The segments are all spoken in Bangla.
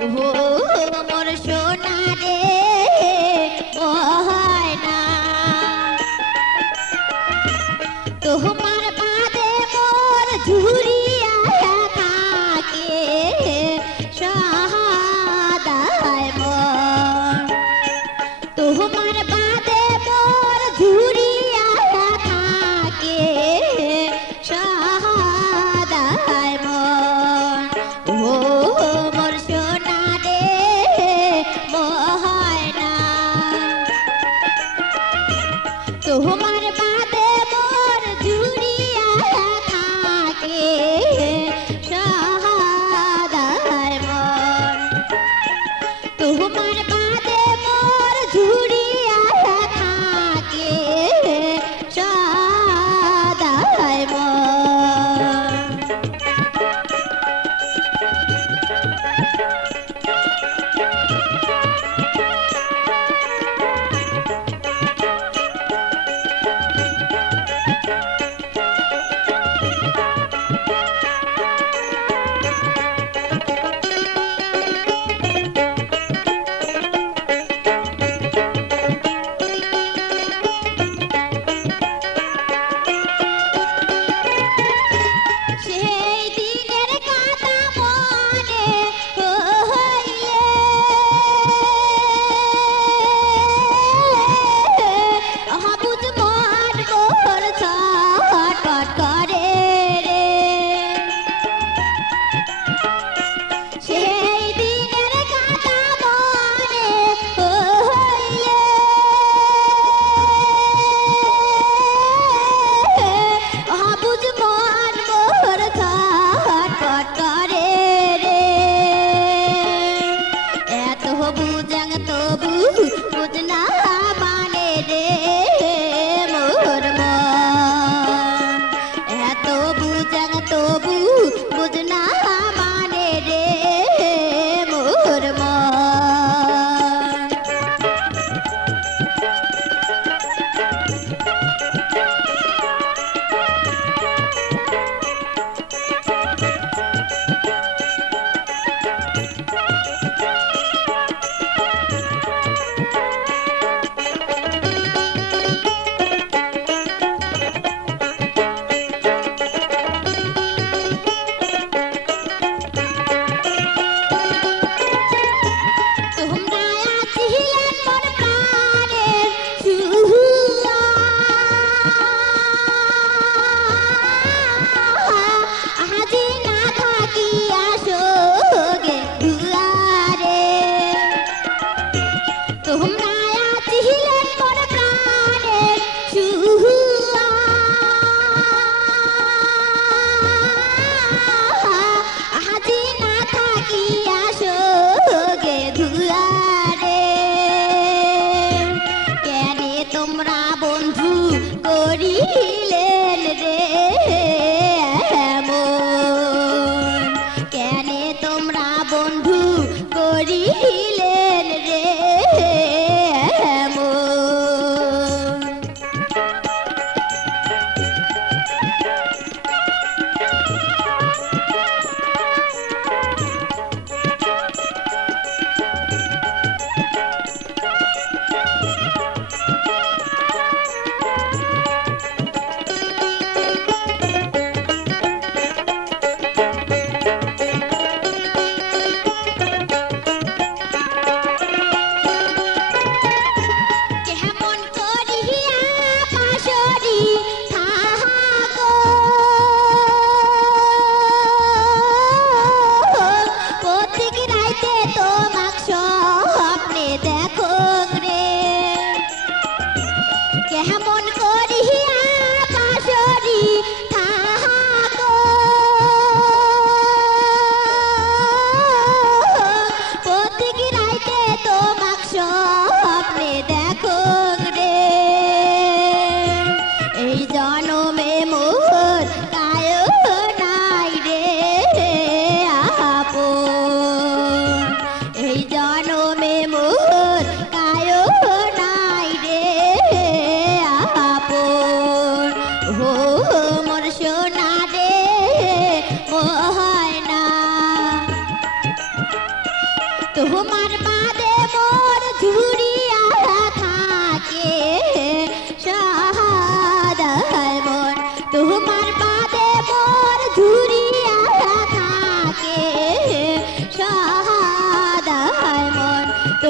ওহো মোর সোনা রে ময়না তোমার বাদে মোর ঝুরিয়া থাকে সহাদায় মন তোমার বাদে মোর ঝুরিয়া থাকে সহাদায় মন ও মোর সোনা রে ময়না তোমার বাদে মোর ঝুরিয়া থাকে সহাদায় মন তোমার বাদে মোর ঝুরিয়া থাকে সহাদায় মন সেই দিনের কথা মনে হইলে হাবুজ মন মোর ছটফট করে রে সেই দিনের কথা মনে হইলে হাবুজ মন মোর ছটফট করে রে এত বুঝাং তবু বুঝ না মানে রে মোর মন এত বুঝাং তবু বুঝ না মানে রে মোর মন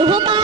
তোমার